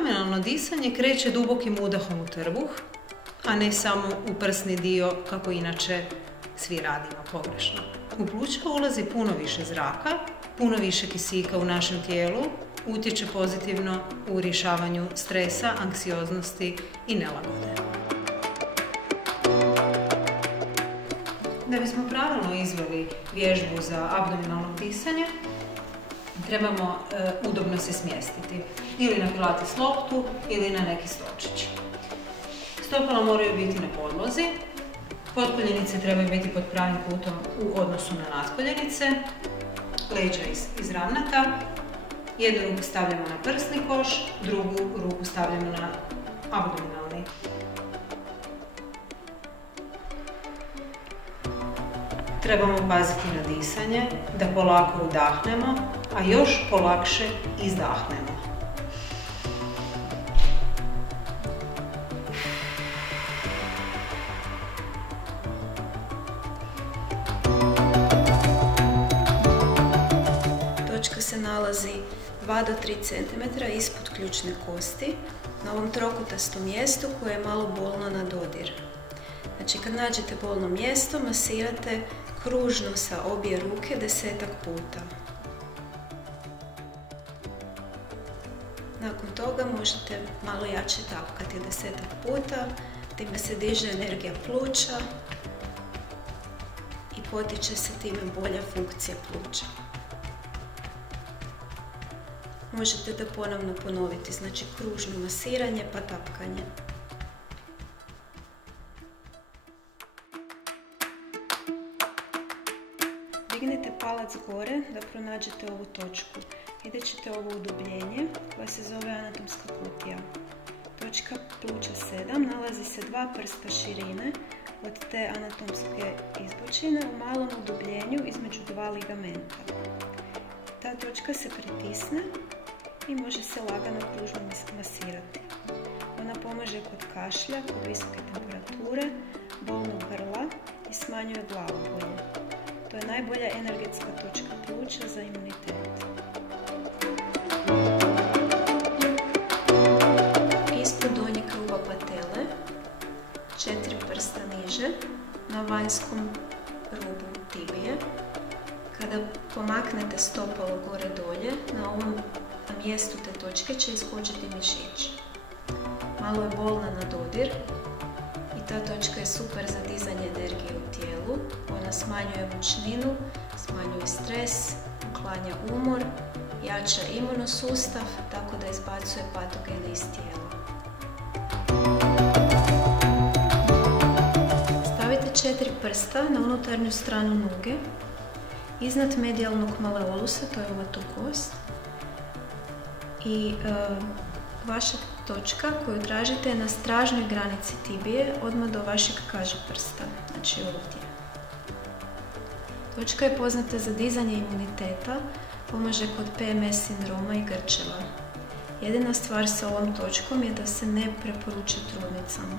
abdominalno disanje kreće dubokim udahom u trbuh, a ne samo u prsni dio kako inače svi radimo pogrešno. U pluća ulazi puno više zraka, puno više kisika u našem tijelu, utječe pozitivno u rješavanju stresa, anksioznosti i nelagode. Da bismo pravilno izveli vježbu za abdominalno disanje, trebamo udobno se smjestiti ili na pilates loptu ili na neki stolčić. Stopala moraju biti na podlozi, potkoljenice trebaju biti pod pravim kutom u odnosu na natkoljenice, leđa izravnata, jednu ruku stavljamo na prsni koš, drugu ruku stavljamo na abdominalni. Trebamo paziti na disanje, da polako udahnemo, a još polakše izdahnemo. Točka se nalazi 2 do 3 cm ispod ključne kosti, na ovom trokutastom mjestu koje je malo bolno na dodir. Znači, kad nađete bolno mjesto, masirate kružno sa obje ruke 10-ak puta. Nakon toga možete malo jače tapkati 10-ak puta, time se diže energija pluća i potiče se time bolja funkcija pluća. Možete da ponovno ponoviti, znači kružno masiranje pa tapkanje. Dignite palac gore da pronađete ovu točku. Vidjet ćete ovo udubljenje koje se zove anatomska kutija. Točka pluća 7 nalazi se 2 prsta širine od te anatomske izbočine u malom udubljenju između 2 ligamenta. Ta točka se pritisne i može se lagano kružno masirati. Ona pomaže kod kašlja, kod visoke temperature, bolnog grla i smanjuje glavobolju. To je najbolja energetska točka pluća za imunitet. Ispod donjeg ruba patele, 4 prsta niže, na vanjskom rubu tibije. Kada pomaknete stopalo gore dolje, na ovom mjestu te točke će iskočiti mišić. Malo je bolna na dodir i ta točka je super za dizanje energije u tijelu. Ona smanjuje mučninu, smanjuje stres, uklanja umor, jača imunosustav, tako da izbacuje patogene iz tijela. Stavite 4 prsta na unutarnju stranu noge, iznad medijalnog maleolusa, to je ova tu kost, i vaša točka koju tražite je na stražnoj granici tibije, odmah do vašeg kažeprsta, znači ovdje. Točka je poznata za dizanje imuniteta, pomaže kod PMS sindroma i grčeva. Jedina stvar sa ovom točkom je da se ne preporuča trudnicama.